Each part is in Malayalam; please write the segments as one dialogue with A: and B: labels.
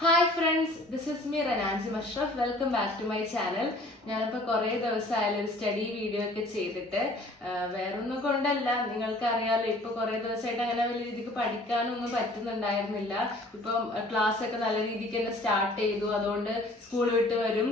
A: Hi friends this is me റനാൻസി Musharraf welcome back to my channel ഞാനിപ്പോൾ കുറേ ദിവസമായാലും ഒരു സ്റ്റഡി വീഡിയോ ഒക്കെ ചെയ്തിട്ട് വേറൊന്നും കൊണ്ടല്ല. നിങ്ങൾക്കറിയാമല്ലോ ഇപ്പോൾ കുറേ ദിവസമായിട്ട് അങ്ങനെ വലിയ രീതിക്ക് പഠിക്കാനൊന്നും പറ്റുന്നുണ്ടായിരുന്നില്ല. ഇപ്പം ഒക്കെ നല്ല രീതിക്ക് തന്നെ സ്റ്റാർട്ട് ചെയ്തു. അതുകൊണ്ട് സ്കൂൾ വിട്ട് വരും.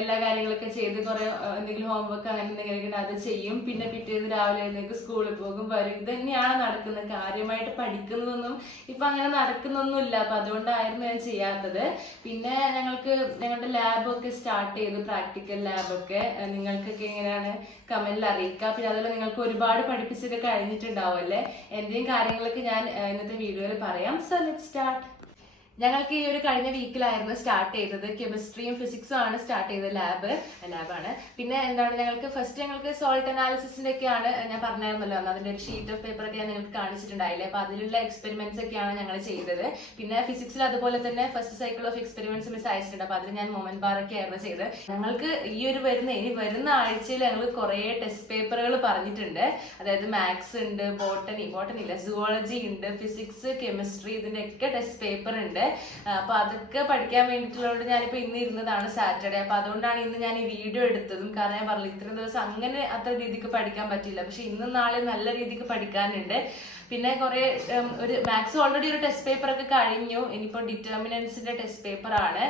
A: എല്ലാ കാര്യങ്ങളൊക്കെ ചെയ്ത് കുറേ എന്തെങ്കിലും ഹോംവർക്ക് അങ്ങനെ എന്തെങ്കിലും അത് ചെയ്യും. പിന്നെ പിറ്റേന്ന് രാവിലെ എഴുന്നേക്ക് സ്കൂളിൽ പോകും വരും. ഇത് തന്നെയാണ് നടക്കുന്നത്. കാര്യമായിട്ട് പഠിക്കുന്നതൊന്നും ഇപ്പൊ അങ്ങനെ നടക്കുന്നൊന്നുമില്ല. അപ്പൊ അതുകൊണ്ടായിരുന്നു ഞാൻ ചെയ്യാത്തത് പിന്നെ ഞങ്ങൾക്ക് ഞങ്ങളുടെ ലാബൊക്കെ സ്റ്റാർട്ട് ചെയ്തു പ്രാക്ടിക്കൽ ലാബൊക്കെ നിങ്ങൾക്കൊക്കെ എങ്ങനെയാണ് കമന്റിൽ അറിയിക്കുക. പിന്നെ അതുപോലെ നിങ്ങൾക്ക് ഒരുപാട് പഠിപ്പിച്ചൊക്കെ കഴിഞ്ഞിട്ടുണ്ടാവും അല്ലേ? എന്തെങ്കിലും കാര്യങ്ങളൊക്കെ ഞാൻ ഇന്നത്തെ വീഡിയോയിൽ പറയാം. സോ ലെറ്റ് സ്റ്റാർട്ട് ഞങ്ങൾക്ക് ഈ ഒരു കഴിഞ്ഞ വീക്കിലായിരുന്നു സ്റ്റാർട്ട് ചെയ്തത്. കെമിസ്ട്രിയും ഫിസിക്സും ആണ് സ്റ്റാർട്ട് ചെയ്തത് ലാബ് ലാബാണ് പിന്നെ എന്താണ് ഞങ്ങൾക്ക് ഫസ്റ്റ് ഞങ്ങൾക്ക് സോൾട്ട് അനാലിസിസിന്റെ ഒക്കെയാണ് ഞാൻ പറഞ്ഞായിരുന്നല്ലോ. അന്ന് അതിന്റെ ഒരു ഷീറ്റ് ഓഫ് പേപ്പർ ഒക്കെ ഞാൻ നിങ്ങൾക്ക് കാണിച്ചിട്ടുണ്ടായില്ലേ. അപ്പൊ അതിലുള്ള എക്സ്പെരിമെന്റ്സ് ഒക്കെയാണ് ഞങ്ങൾ ചെയ്തത്. പിന്നെ ഫിസിക്സിൽ അതുപോലെ തന്നെ first cycle of experiments miss അയച്ചിട്ടുണ്ട് അപ്പൊ അതിൽ ഞാൻ ബാർ ഒക്കെ ആയിരുന്നു ചെയ്തത്. ഞങ്ങൾക്ക് ഈ ഒരു വരുന്ന ഇനി വരുന്ന ആഴ്ചയിൽ ഞങ്ങൾ കുറേ ടെസ്റ്റ് പേപ്പറുകൾ പറഞ്ഞിട്ടുണ്ട്. അതായത് മാത്സ് ഉണ്ട് ബോട്ടണി ബോട്ടണി ഇല്ല സുവോളജി ഉണ്ട് ഫിസിക്സ് കെമിസ്ട്രി ഇതിന്റെ ഒക്കെ ടെസ്റ്റ് പേപ്പർ ഉണ്ട്. ആ, അപ്പൊ അതൊക്കെ പഠിക്കാൻ വേണ്ടിയിട്ടുള്ളതുകൊണ്ട് ഞാനിപ്പോ ഇന്ന് ഇരുന്നതാണ് സാറ്റർഡേ. അപ്പൊ അതുകൊണ്ടാണ് ഇന്ന് ഞാൻ ഈ വീഡിയോ എടുത്തതും. കാരണം ഞാൻ പറഞ്ഞു ഇത്രയും ദിവസം അങ്ങനെ അത്ര രീതിക്ക് പഠിക്കാൻ പറ്റില്ല പക്ഷെ ഇന്നും നാളെ നല്ല രീതിക്ക് പഠിക്കാനുണ്ട്. പിന്നെ കുറെ ഒരു മാത്സ് ഓൾറെഡി ഒരു ടെസ്റ്റ് പേപ്പർ ഒക്കെ കഴിഞ്ഞു. ഇനിയിപ്പോ ഡിറ്റർമിനൻസിന്റെ ടെസ്റ്റ് പേപ്പർ ആണ്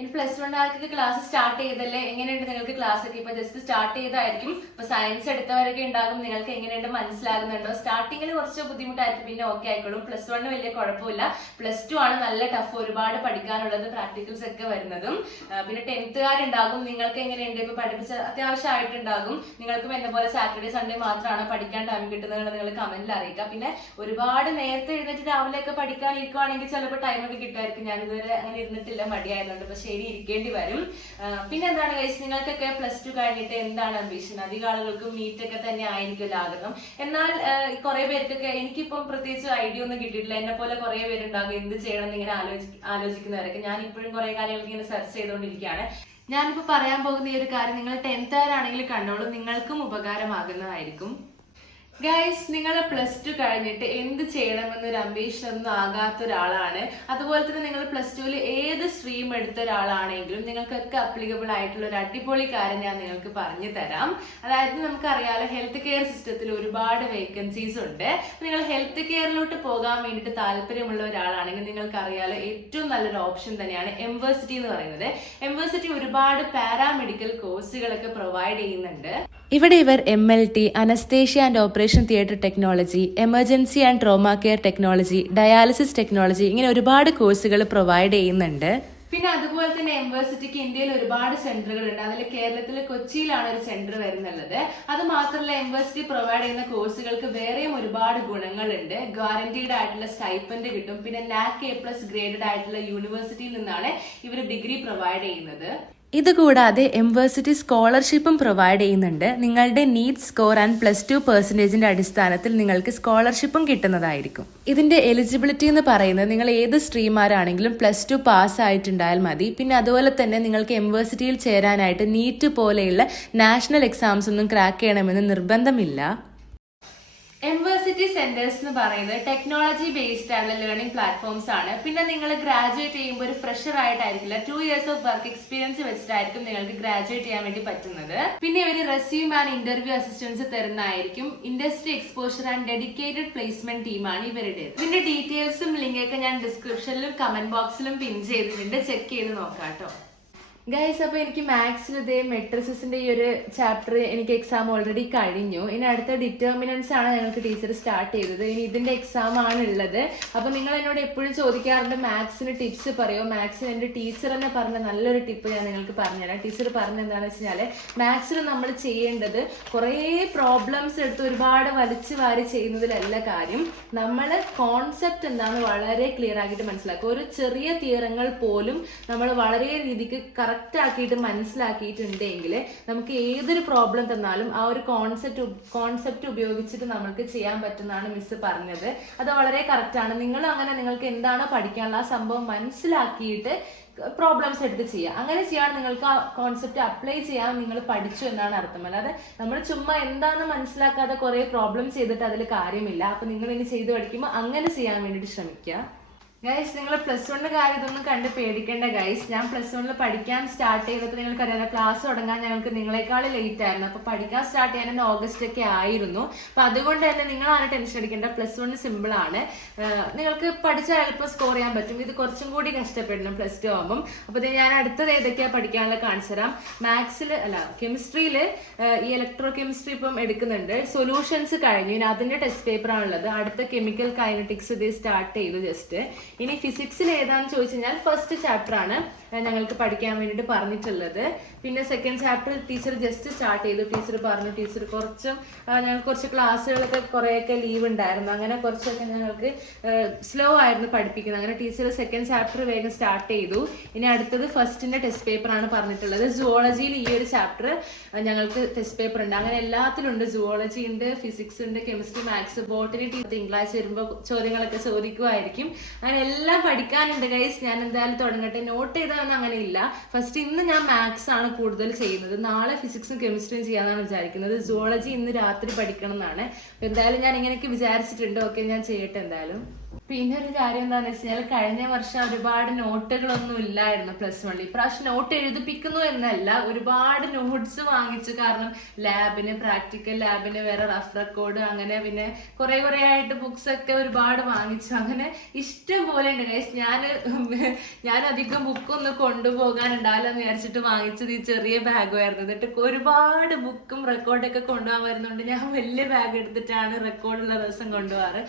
A: ഇനി പ്ലസ് വൺ ആർക്ക് ക്ലാസ് സ്റ്റാർട്ട് ചെയ്തല്ലേ? എങ്ങനെയുണ്ട് നിങ്ങൾക്ക് ക്ലാസ് ഒക്കെ? ഇപ്പൊ ജസ്റ്റ് സ്റ്റാർട്ട് ചെയ്തായിരിക്കും. ഇപ്പൊ സയൻസ് എടുത്തവരൊക്കെ ഉണ്ടാകും. നിങ്ങൾക്ക് എങ്ങനെയുണ്ട് മനസ്സിലാകുന്നുണ്ടോ? സ്റ്റാർട്ടിങ്ങിൽ കുറച്ച് ബുദ്ധിമുട്ടായിരിക്കും. പിന്നെ ഓക്കെ ആയിക്കോളും. പ്ലസ് വണ്ണ് വലിയ കുഴപ്പമില്ല. പ്ലസ് ടു ആണ് നല്ല ടഫ് ഒരുപാട് പഠിക്കാനുള്ളത് പ്രാക്ടിക്കൽസ് ഒക്കെ വരുന്നതും. പിന്നെ ടെൻത്തുകാരുണ്ടാകും നിങ്ങൾക്ക് എങ്ങനെയുണ്ട്? ഇപ്പൊ പഠിപ്പിച്ച അത്യാവശ്യമായിട്ടുണ്ടാകും. നിങ്ങൾക്കും എന്നെ പോലെ സാറ്റർഡേ സൺഡേ മാത്രമാണ് പഠിക്കാൻ ടൈം കിട്ടുന്നത് നിങ്ങൾ കമന്റിൽ അറിയിക്കുക പിന്നെ ഒരുപാട് നേരത്തെ എഴുന്നേറ്റ് രാവിലെ ഒക്കെ പഠിക്കാൻ ഇരിക്കുവാണെങ്കിൽ ചിലപ്പോൾ ടൈമൊക്കെ കിട്ടുമായിരിക്കും. ഞാൻ ഇതുവരെ അങ്ങനെ ഇരുന്നിട്ടില്ല. മടിയായതുകൊണ്ട്. പക്ഷെ ശരി ഇരിക്കേണ്ടി വരും. പിന്നെ എന്താണ് കഴിച്ച് നിങ്ങൾക്കൊക്കെ പ്ലസ് ടു കഴിഞ്ഞിട്ട് എന്താണ് അംബീഷൻ അധികം ആളുകൾക്കും നീറ്റ് ഒക്കെ തന്നെ ആയിരിക്കുമല്ലോ ആഗ്രഹം. എന്നാൽ കുറെ പേർക്കൊക്കെ എനിക്കിപ്പം പ്രത്യേകിച്ച് ഐഡിയ ഒന്നും കിട്ടിയിട്ടില്ല. എന്നെ പോലെ കുറെ പേരുണ്ടാകും എന്ത് ചെയ്യണം എന്ന് ഇങ്ങനെ ആലോചി ആലോചിക്കുന്നവരൊക്കെ. ഞാൻ ഇപ്പോഴും കുറെ കാര്യങ്ങൾക്ക് ഇങ്ങനെ സെർച്ച് ചെയ്തുകൊണ്ടിരിക്കുകയാണ്. ഞാനിപ്പോ പറയാൻ പോകുന്ന ഈ ഒരു കാര്യം നിങ്ങൾ ടെൻത്തുകാരാണെങ്കിൽ കണ്ടോളൂ. നിങ്ങൾക്കും ഉപകാരമാകുന്നതായിരിക്കും. ഗൈസ് നിങ്ങൾ പ്ലസ് ടു കഴിഞ്ഞിട്ട് എന്ത് ചെയ്യണമെന്നൊരു അംബീഷനൊന്നും ആകാത്ത ഒരാളാണ് അതുപോലെ തന്നെ നിങ്ങൾ പ്ലസ് ടുവിൽ ഏത് സ്ട്രീം എടുത്ത ഒരാളാണെങ്കിലും നിങ്ങൾക്കൊക്കെ അപ്ലിക്കബിൾ ആയിട്ടുള്ള ഒരു അടിപൊളി കാര്യം ഞാൻ നിങ്ങൾക്ക് പറഞ്ഞു തരാം. അതായത് നമുക്കറിയാലോ ഹെൽത്ത് കെയർ സിസ്റ്റത്തിൽ ഒരുപാട് വേക്കൻസീസ് ഉണ്ട്. നിങ്ങൾ ഹെൽത്ത് കെയറിലോട്ട് പോകാൻ വേണ്ടിയിട്ട് താല്പര്യമുള്ള ഒരാളാണെങ്കിൽ നിങ്ങൾക്കറിയാലോ ഏറ്റവും നല്ലൊരു ഓപ്ഷൻ തന്നെയാണ് എംവേഴ്സിറ്റി എന്ന് പറയുന്നത്. എംവേഴ്സിറ്റി ഒരുപാട് പാരാമെഡിക്കൽ കോഴ്സുകളൊക്കെ പ്രൊവൈഡ് ചെയ്യുന്നുണ്ട്.
B: ഇവിടെ ഇവർ M L T anaesthesia and operation theatre technology emergency and trauma care technology dialysis technology ഇങ്ങനെ ഒരുപാട് കോഴ്സുകൾ പ്രൊവൈഡ് ചെയ്യുന്നുണ്ട്.
A: പിന്നെ അതുപോലെ തന്നെ യൂണിവേഴ്സിറ്റിക്ക് ഇന്ത്യയിൽ ഒരുപാട് സെന്ററുകൾ ഉണ്ട്. അതിൽ കേരളത്തിൽ കൊച്ചിയിലാണ് ഒരു സെന്റർ വരുന്നുള്ളത്. അത് മാത്രമല്ല യൂണിവേഴ്സിറ്റി പ്രൊവൈഡ് ചെയ്യുന്ന കോഴ്സുകൾക്ക് വേറെയും ഒരുപാട് ഗുണങ്ങളുണ്ട്. ഗ്യാരണ്ടീഡ് ആയിട്ടുള്ള സ്റ്റൈപ്പൻഡ് കിട്ടും. പിന്നെ നാക് എ പ്ലസ് ഗ്രേഡഡ് ആയിട്ടുള്ള യൂണിവേഴ്സിറ്റിയിൽ നിന്നാണ് ഇവർ ഡിഗ്രി പ്രൊവൈഡ് ചെയ്യുന്നത്.
B: ഇതുകൂടാതെ എംവേഴ്സിറ്റി സ്കോളർഷിപ്പും പ്രൊവൈഡ് ചെയ്യുന്നുണ്ട്. നിങ്ങളുടെ NEET score and plus two പെർസെന്റേജിന്റെ അടിസ്ഥാനത്തിൽ നിങ്ങൾക്ക് സ്കോളർഷിപ്പും കിട്ടുന്നതായിരിക്കും. ഇതിന്റെ എലിജിബിലിറ്റി എന്ന് പറയുന്നത് നിങ്ങൾ ഏത് സ്ട്രീമാരാണെങ്കിലും പ്ലസ് ടു പാസ് ആയിട്ടുണ്ടായാൽ മതി. പിന്നെ അതുപോലെ തന്നെ നിങ്ങൾക്ക് എംവേഴ്സിറ്റിയിൽ ചേരാനായിട്ട് നീറ്റ് പോലെയുള്ള നാഷണൽ എക്സാംസ് ഒന്നും ക്രാക്ക് ചെയ്യണമെന്ന് നിർബന്ധമില്ല.
A: യൂണിവേഴ്സിറ്റി സെന്റേഴ്സ് എന്ന് പറയുന്നത് ടെക്നോളജി ബേസ്ഡ് ആയിട്ടുള്ള ലേണിംഗ് പ്ലാറ്റ്ഫോംസ് ആണ്. പിന്നെ നിങ്ങൾ ഗ്രാജുവേറ്റ് ചെയ്യുമ്പോൾ ഒരു fresher ആയിട്ടായിരിക്കില്ല. Two years of work experience വെച്ചിട്ടായിരിക്കും നിങ്ങൾക്ക് ഗ്രാജുവേറ്റ് ചെയ്യാൻ വേണ്ടി പറ്റുന്നത്. പിന്നെ ഇവർ റെസ്യൂം ആൻഡ് ഇന്റർവ്യൂ അസിസ്റ്റൻസ് തരുന്നതായിരിക്കും. Industry exposure and dedicated placement ടീമാണ് ഇവരുടെ ഇതിന്റെ ഡീറ്റെയിൽസും ലിങ്ക് ഒക്കെ ഞാൻ ഡിസ്ക്രിപ്ഷനിലും കമന്റ് ബോക്സിലും പിൻ ചെയ്തിട്ടുണ്ട്. ചെക്ക് ചെയ്ത് നോക്കാം കേട്ടോ ഗൈസ് അപ്പോൾ എനിക്ക് മാത്സിൽ ഇതേ മെട്രിസിന്റെ ഈ ഒരു ചാപ്റ്റർ എനിക്ക് എക്സാം ഓൾറെഡി കഴിഞ്ഞു. ഇനി അടുത്ത ഡിറ്റർമിനൻസ് ആണ് ഞങ്ങൾക്ക് ടീച്ചർ സ്റ്റാർട്ട് ചെയ്തത്. ഇനി ഇതിന്റെ എക്സാം ആണ് ഉള്ളത്. അപ്പോൾ നിങ്ങൾ എന്നോട് എപ്പോഴും ചോദിക്കാറുണ്ട് മാത്സിന് ടിപ്സ് പറയോ? മാത്സിന് എന്റെ ടീച്ചർ തന്നെ പറഞ്ഞ നല്ലൊരു ടിപ്പ് ഞാൻ നിങ്ങൾക്ക് പറഞ്ഞുതരാം. ടീച്ചർ പറഞ്ഞ എന്താണെന്ന് വെച്ച് കഴിഞ്ഞാൽ മാത്സിന് നമ്മൾ ചെയ്യേണ്ടത് കുറേ പ്രോബ്ലംസ് എടുത്ത് ഒരുപാട് വലിച്ചു വാരി ചെയ്യുന്നതിലല്ല കാര്യം. നമ്മൾ കോൺസെപ്റ്റ് എന്താണെന്ന് വളരെ ക്ലിയർ ആക്കിയിട്ട് മനസ്സിലാക്കുക. ഒരു ചെറിയ തിയറങ്ങൾ പോലും നമ്മൾ വളരെ രീതിക്ക് കറക്റ്റ് ആക്കിയിട്ട് മനസ്സിലാക്കിയിട്ടുണ്ടെങ്കിൽ നമുക്ക് ഏതൊരു പ്രോബ്ലം തന്നാലും ആ ഒരു കോൺസെപ്റ്റ് കോൺസെപ്റ്റ് ഉപയോഗിച്ചിട്ട് നമുക്ക് ചെയ്യാൻ പറ്റുന്നതാണ് മിസ് പറഞ്ഞത്. അത് വളരെ കറക്റ്റാണ് നിങ്ങൾ അങ്ങനെ നിങ്ങൾക്ക് എന്താണോ പഠിക്കാനുള്ള ആ സംഭവം മനസ്സിലാക്കിയിട്ട് പ്രോബ്ലംസ് എടുത്ത് ചെയ്യുക. അങ്ങനെ ചെയ്യാൻ നിങ്ങൾക്ക് ആ കോൺസെപ്റ്റ് അപ്ലൈ ചെയ്യാൻ നിങ്ങൾ പഠിച്ചു എന്നാണ് അർത്ഥം. അല്ലാതെ നമ്മൾ ചുമ്മാ എന്താണെന്ന് മനസ്സിലാക്കാതെ കുറേ പ്രോബ്ലം ചെയ്തിട്ട് അതിൽ കാര്യമില്ല. അപ്പൊ നിങ്ങൾ ഇനി ചെയ്ത് പഠിക്കുമ്പോൾ അങ്ങനെ ചെയ്യാൻ വേണ്ടിയിട്ട് ശ്രമിക്കുക. ഗൈസ് നിങ്ങൾ പ്ലസ് വണ്ണിന്റെ കാര്യം ഇതൊന്നും കണ്ട് പേടിക്കേണ്ട ഗൈസ് ഞാൻ പ്ലസ് വണ്ണിൽ പഠിക്കാൻ സ്റ്റാർട്ട് ചെയ്തപ്പോൾ നിങ്ങൾക്ക് അറിയാം ക്ലാസ് തുടങ്ങാൻ ഞങ്ങൾക്ക് നിങ്ങളെക്കാൾ ലേറ്റ് ആയിരുന്നു. അപ്പോൾ പഠിക്കാൻ സ്റ്റാർട്ട് ചെയ്യാൻ തന്നെ ഓഗസ്റ്റ് ഒക്കെ ആയിരുന്നു. അപ്പോൾ അതുകൊണ്ട് തന്നെ നിങ്ങൾ ആരും ടെൻഷൻ അടിക്കേണ്ട. പ്ലസ് വണ്ണ് സിമ്പിൾ ആണ്. നിങ്ങൾക്ക് പഠിച്ചാൽ എളുപ്പം സ്കോർ ചെയ്യാൻ പറ്റും. ഇത് കുറച്ചും കൂടി കഷ്ടപ്പെടണം പ്ലസ് ടു ആകുമ്പം അപ്പോൾ ഇത് ഞാൻ അടുത്തത് ഏതൊക്കെയാണ് പഠിക്കാനുള്ള കാണിച്ചു തരാം. മാത്സിൽ അല്ല കെമിസ്ട്രിയിൽ ഈ ഇലക്ട്രോ കെമിസ്ട്രി ഇപ്പം എടുക്കുന്നുണ്ട്. സൊല്യൂഷൻസ് കഴിഞ്ഞു. ഇനി അതിന്റെ ടെസ്റ്റ് പേപ്പർ ആണുള്ളത്. അടുത്ത കെമിക്കൽ കൈനറ്റിക്സ് ഇത് സ്റ്റാർട്ട് ചെയ്തു ജസ്റ്റ് ഇനി ഫിസിക്സിൽ ഏതാന്ന് ചോദിച്ചു കഴിഞ്ഞാൽ ഫസ്റ്റ് ചാപ്റ്റർ ആണ് ഞങ്ങൾക്ക് പഠിക്കാൻ വേണ്ടിയിട്ട് പറഞ്ഞിട്ടുള്ളത്. പിന്നെ second chapter teacher just start ചെയ്തു. ടീച്ചർ പറഞ്ഞു ടീച്ചർ കുറച്ചും ഞങ്ങൾ ഞങ്ങൾക്ക് കുറച്ച് ക്ലാസ്സുകളൊക്കെ കുറേയൊക്കെ ലീവ് ഉണ്ടായിരുന്നു. അങ്ങനെ കുറച്ചൊക്കെ ഞങ്ങൾക്ക് സ്ലോ ആയിരുന്നു പഠിപ്പിക്കുന്നത്. അങ്ങനെ ടീച്ചർ സെക്കൻഡ് ചാപ്റ്റർ വേഗം സ്റ്റാർട്ട് ചെയ്തു. ഇനി അടുത്തത് ഫസ്റ്റിന്റെ ടെസ്റ്റ് പേപ്പർ ആണ് പറഞ്ഞിട്ടുള്ളത്. സുവോളജിയിൽ ഈ ഒരു ചാപ്റ്റർ ഞങ്ങൾക്ക് ടെസ്റ്റ് പേപ്പർ ഉണ്ട്. അങ്ങനെ എല്ലാത്തിലുണ്ട് സുവോളജി ഉണ്ട് ഫിസിക്സ് ഉണ്ട് കെമിസ്ട്രി മാത്സ് ബോട്ടണി ടീച്ചർ തിങ്കളാഴ്ച വരുമ്പോൾ ചോദ്യങ്ങളൊക്കെ ചോദിക്കുമായിരിക്കും അങ്ങനെ എല്ലാം പഠിക്കാനുണ്ട് ഗൈസ് ഞാൻ എന്തായാലും തുടങ്ങട്ടെ. നോട്ട് ചെയ്താലൊന്നും അങ്ങനെ ഇല്ല ഫസ്റ്റ് ഇന്ന് ഞാൻ മാത്സ് ആണ് കൂടുതൽ ചെയ്യുന്നത്. നാളെ ഫിസിക്സും കെമിസ്ട്രിയും ചെയ്യാന്നാണ് വിചാരിക്കുന്നത്. സുവോളജി ഇന്ന് രാത്രി പഠിക്കണം എന്നാണ്. എന്തായാലും ഞാൻ ഇങ്ങനെയൊക്കെ വിചാരിച്ചിട്ടുണ്ട്. ഓക്കെ ഞാൻ ചെയ്യട്ടെ എന്തായാലും. പിന്നെ ഒരു കാര്യം എന്താണെന്ന് വെച്ച് കഴിഞ്ഞാൽ കഴിഞ്ഞ വർഷം ഒരുപാട് നോട്ടുകളൊന്നും ഇല്ലായിരുന്നു പ്ലസ് വണ്ണിൽ ഇപ്രാവശ്യം നോട്ട് എഴുതിപ്പിക്കുന്നു എന്നല്ല ഒരുപാട് നോട്ട്സ് വാങ്ങിച്ചു. കാരണം ലാബിന് പ്രാക്ടിക്കൽ ലാബിന് വേറെ റഫ് റെക്കോർഡ് അങ്ങനെ പിന്നെ കുറെ കുറെ ആയിട്ട് ബുക്സ് ഒക്കെ ഒരുപാട് വാങ്ങിച്ചു. അങ്ങനെ ഇഷ്ടം പോലെ ഉണ്ട് ഗൈസ് ഞാൻ ഞാൻ അധികം ബുക്കൊന്നും കൊണ്ടുപോകാനുണ്ടാവില്ല എന്ന് വിചാരിച്ചിട്ട് വാങ്ങിച്ചത് ഈ ചെറിയ ബാഗുമായിരുന്നു എന്നിട്ട് ഒരുപാട് ബുക്കും റെക്കോർഡൊക്കെ കൊണ്ടുപോകാൻ വരുന്നുണ്ട്. ഞാൻ വലിയ ബാഗ് എടുത്തിട്ടാണ് റെക്കോർഡുള്ള ദിവസം കൊണ്ടുപോകാറ്.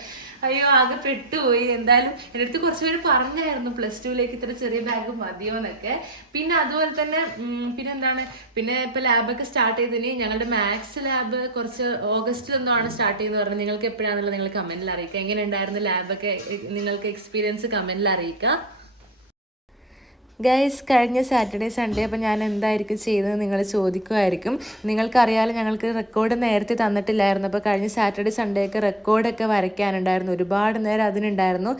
A: അയ്യോ ആകെ പെട്ടുപോയി എന്തായാലും എന്റെ അടുത്ത് കുറച്ച് പേര് പറഞ്ഞായിരുന്നു. പ്ലസ് ടുവിലേക്ക് ഇത്ര ചെറിയ ബാഗ് മതിയോ എന്നൊക്കെ പിന്നെ അതുപോലെ തന്നെ പിന്നെ എന്താണ് പിന്നെ ഇപ്പൊ ലാബൊക്കെ സ്റ്റാർട്ട് ചെയ്തതിന് ഞങ്ങളുടെ മാത്സ് ലാബ് കുറച്ച് ഓഗസ്റ്റിൽ ഒന്നാണ് സ്റ്റാർട്ട് ചെയ്യുന്നത് പറഞ്ഞത്. നിങ്ങൾക്ക് എപ്പോഴാണെന്നുള്ളത് നിങ്ങൾ കമന്റിൽ അറിയിക്കുക. എങ്ങനെ ഉണ്ടായിരുന്നു ലാബൊക്കെ നിങ്ങൾക്ക് എക്സ്പീരിയൻസ് കമന്റിൽ അറിയിക്കുക.
B: ഗൈസ് കഴിഞ്ഞ സാറ്റർഡേ സൺഡേ അപ്പോൾ ഞാൻ എന്തായിരിക്കും ചെയ്തത് നിങ്ങൾ ചോദിക്കുമായിരിക്കും. നിങ്ങൾക്കറിയാലോ ഞങ്ങൾക്ക് റെക്കോർഡ് നേരത്തെ തന്നിട്ടില്ലായിരുന്നു. അപ്പോൾ കഴിഞ്ഞ സാറ്റർഡേ സൺഡേ ഒക്കെ റെക്കോർഡൊക്കെ വരയ്ക്കാനുണ്ടായിരുന്നു. ഒരുപാട് നേരം അതിനുണ്ടായിരുന്നു.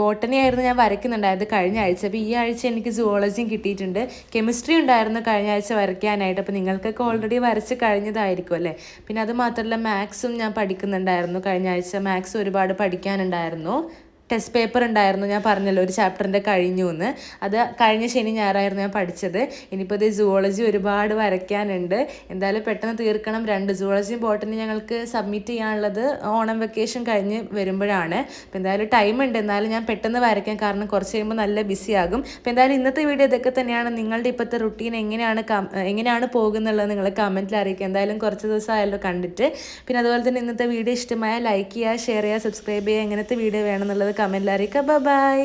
B: ബോട്ടണി ആയിരുന്നു ഞാൻ വരയ്ക്കുന്നുണ്ടായത് കഴിഞ്ഞ ആഴ്ച. അപ്പോൾ ഈ ആഴ്ച എനിക്ക് സുവോളജിയും കിട്ടിയിട്ടുണ്ട്. കെമിസ്ട്രി ഉണ്ടായിരുന്നു കഴിഞ്ഞ ആഴ്ച വരയ്ക്കാനായിട്ട്. അപ്പോൾ നിങ്ങൾക്കൊക്കെ ഓൾറെഡി വരച്ച് കഴിഞ്ഞതായിരിക്കും അല്ലേ? പിന്നെ അത് മാത്രമല്ല മാത്സും ഞാൻ പഠിക്കുന്നുണ്ടായിരുന്നു കഴിഞ്ഞ ആഴ്ച. മാത്സ് ഒരുപാട് പഠിക്കാനുണ്ടായിരുന്നു. ടെസ്റ്റ് പേപ്പർ ഉണ്ടായിരുന്നു ഞാൻ പറഞ്ഞല്ലോ ഒരു ചാപ്റ്ററിന്റെ കഴിഞ്ഞു എന്ന് അത് കഴിഞ്ഞ ശനി ഞായറായിരുന്നു ഞാൻ പഠിച്ചത്. ഇനിയിപ്പോൾ ഇത് സുവോളജി ഒരുപാട് വരയ്ക്കാനുണ്ട്. എന്തായാലും പെട്ടെന്ന് തീർക്കണം. രണ്ട് സുവോളജിയും ബോട്ടണി ഞങ്ങൾക്ക് സബ്മിറ്റ് ചെയ്യാനുള്ളത് ഓണം വെക്കേഷൻ കഴിഞ്ഞ് വരുമ്പോഴാണ്. അപ്പോൾ എന്തായാലും ടൈം ഉണ്ട്. എന്നാലും ഞാൻ പെട്ടെന്ന് വരയ്ക്കാം. കാരണം കുറച്ച് കഴിയുമ്പോൾ നല്ല ബിസി ആകും. അപ്പോൾ എന്തായാലും ഇന്നത്തെ വീഡിയോ ഇതൊക്കെ തന്നെയാണ്. നിങ്ങളുടെ ഇപ്പോഴത്തെ റുട്ടീൻ എങ്ങനെയാണ് എങ്ങനെയാണ് പോകുന്നുള്ളത് നിങ്ങൾ കമന്റിൽ അറിയിക്കുക. എന്തായാലും കുറച്ച് ദിവസമായല്ലോ കണ്ടിട്ട്. പിന്നെ അതുപോലെ തന്നെ ഇന്നത്തെ വീഡിയോ ഇഷ്ടമായ ലൈക്ക് ചെയ്യുക ഷെയർ ചെയ്യുക സബ്സ്ക്രൈബ് ചെയ്യുക. എങ്ങനത്തെ വീഡിയോ വേണമെന്നുള്ളത് കമന്റിൽ അറിയിക്കുക ബൈ